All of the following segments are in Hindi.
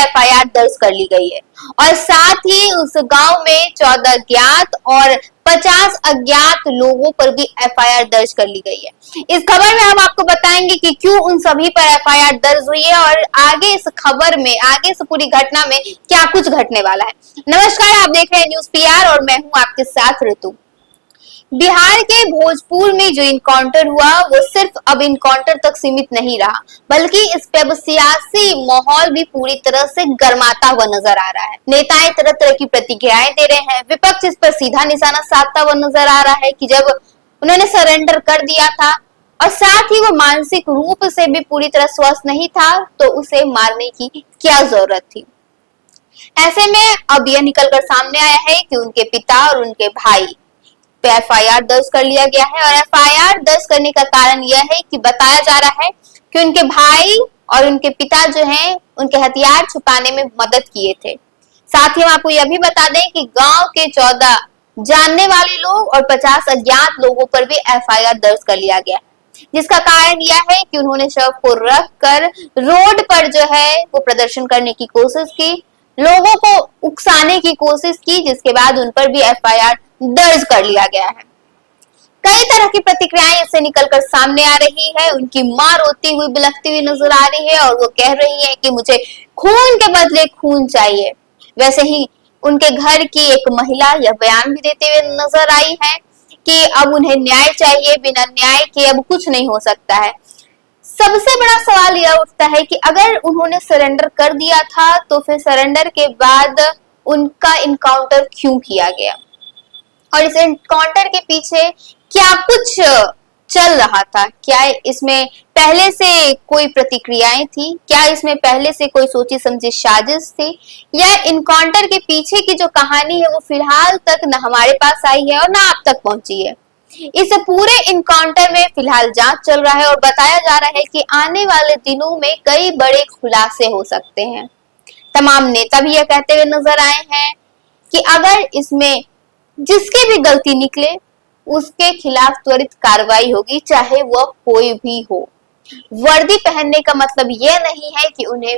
एफआईआर दर्ज कर ली गई है और साथ ही उस गांव में 14 ज्ञात और 50 अज्ञात लोगों पर भी एफआईआर दर्ज कर ली गई है। इस खबर में हम आपको बताएंगे कि क्यों उन सभी पर एफआईआर दर्ज हुई है और आगे इस खबर में, आगे इस पूरी घटना में क्या कुछ घटने वाला है। नमस्कार, आप देख रहे हैं न्यूज पीआर और मैं हूं आपके साथ ऋतु। बिहार के भोजपुर में जो इनकाउंटर हुआ वो सिर्फ अब इनकाउंटर तक सीमित नहीं रहा, बल्कि इस पे अब सियासी माहौल भी पूरी तरह से गर्माता हुआ नजर आ रहा है। नेताएं तरह तरह की प्रतिक्रियाएं दे रहे हैं, विपक्ष इस पर सीधा निशाना साधता हुआ नजर आ रहा है कि जब उन्होंने सरेंडर कर दिया था और साथ ही वो मानसिक रूप से भी पूरी तरह स्वस्थ नहीं था तो उसे मारने की क्या जरूरत थी। ऐसे में अब यह निकलकर सामने आया है कि उनके पिता और उनके भाई पे एफआईआर दर्ज कर लिया गया है और एफआईआर दर्ज करने का कारण यह है कि बताया जा रहा है कि उनके भाई और उनके पिता जो हैं उनके हथियार छुपाने में मदद किए थे। साथ ही हम आपको यह भी बता दें कि गांव के 14 जानने वाले लोग और 50 अज्ञात लोगों पर भी एफआईआर दर्ज कर लिया गया है, जिसका कारण यह है कि उन्होंने शव को रख कर रोड पर जो है वो प्रदर्शन करने की कोशिश की, लोगों को उकसाने की कोशिश की, जिसके बाद उन पर भी एफआईआर दर्ज कर लिया गया है। कई तरह की प्रतिक्रियाएं इससे निकलकर सामने आ रही है। उनकी मां रोती हुई बिलखती हुई नजर आ रही है और वो कह रही है कि मुझे खून के बदले खून चाहिए। वैसे ही उनके घर की एक महिला यह बयान भी देते हुए नजर आई है कि अब उन्हें न्याय चाहिए, बिना न्याय के अब कुछ नहीं हो सकता है। सबसे बड़ा सवाल यह उठता है कि अगर उन्होंने सरेंडर कर दिया था तो फिर सरेंडर के बाद उनका इनकाउंटर क्यों किया गया और इस एनकाउंटर के पीछे क्या कुछ चल रहा था। क्या इसमें पहले से कोई प्रतिक्रियाएं थी, क्या इसमें पहले से कोई सोची समझी साजिश थी, या इनकाउंटर के पीछे की जो कहानी है वो फिलहाल तक न हमारे पास आई है और ना आप तक पहुंची है। इस पूरे इनकाउंटर में फिलहाल जांच चल रहा है और बताया जा रहा है कि आने वाले दिनों में कई बड़े खुलासे हो सकते हैं। तमाम नेता भी यह कहते हुए नजर आए हैं कि अगर इसमें जिसकी भी गलती निकले उसके खिलाफ त्वरित कार्रवाई होगी, चाहे वह कोई भी हो। वर्दी पहनने का मतलब यह नहीं है कि उन्हें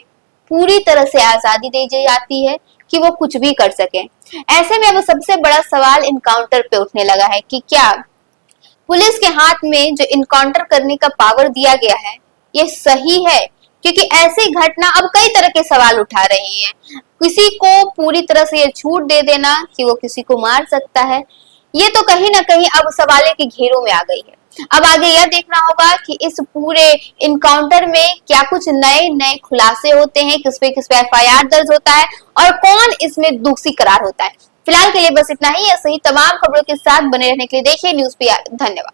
पूरी तरह से आजादी दे दी जाती है कि वो कुछ भी कर सके। ऐसे में अब सबसे बड़ा सवाल इनकाउंटर पे उठने लगा है कि क्या पुलिस के हाथ में जो इनकाउंटर करने का पावर दिया गया है ये सही है, क्योंकि ऐसी घटना अब कई तरह के सवाल उठा रही है। किसी को पूरी तरह से ये छूट दे देना कि वो किसी को मार सकता है, ये तो कहीं ना कहीं अब सवालों के घेरों में आ गई है। अब आगे यह देखना होगा कि इस पूरे इनकाउंटर में क्या कुछ नए नए खुलासे होते हैं, किस पे एफआईआर दर्ज होता है और कौन इसमें दोषी करार होता है। फिलहाल के लिए बस इतना ही। ऐसे ही तमाम खबरों के साथ बने रहने के लिए देखिए न्यूज पीआर। धन्यवाद।